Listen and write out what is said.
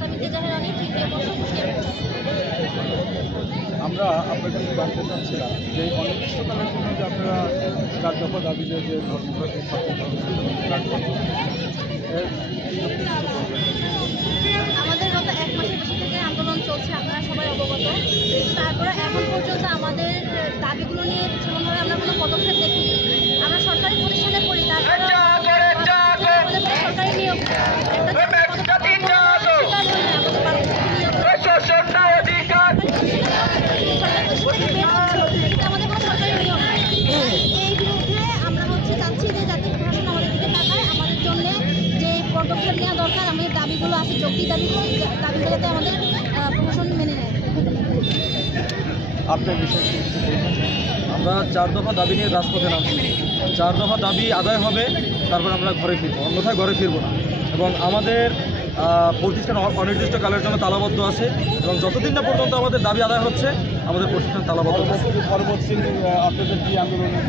আসামিতে জাহের আলী তৃতীয় বর্ষ কুষ্টিয়া। আমরা আপনার কাছে জানতে চাচ্ছিলাম যে এই অনির্দিষ্টকালের জন্য যে আপনারা 4 দফা দাবিতে যে ধর্মঘট আমাদের গত 1 মাসের বেশি থেকে আন্দোলন চলছে, আপনারা সবাই অবগত। তারপরে এখন পর্যন্ত আমাদের দাবিগুলো নিয়ে সেরকমভাবে আমরা কোনো পদক্ষেপ দেখিনি। আমরা সরকারি প্রতিষ্ঠানে করি, তারপরে সরকারি নিয়োগ আমাদের কোনো সরকারি নিয়োগ নেই। এই বিরুদ্ধে আমরা চাচ্ছি যে যাতে প্রশাসন আমাদের দিকে তাকায়, আমাদের জন্য যে পদক্ষেপ নেওয়া দরকার, আমাদের দাবিগুলো আছে, যৌক্তিক দাবিগুলো যাতে আমাদের প্রশাসন মেনে নেয়। আপনার বিষয়ে আমরা 4 দফা দাবি নিয়ে রাজপথে নামছি। 4 দফা দাবি আদায় হবে, তারপর আমরা ঘরে ফিরবো, অন্যথায় ঘরে ফিরবো না। এবং আমাদের প্রতিষ্ঠান অনির্দিষ্টকালের জন্য তালাবদ্ধ আছে, এবং যতদিন না পর্যন্ত আমাদের দাবি আদায় হচ্ছে আমাদের প্রতিষ্ঠান তালাবদ্ধ আছে। পরবর্তী আপনাদের কি আন্দোলনের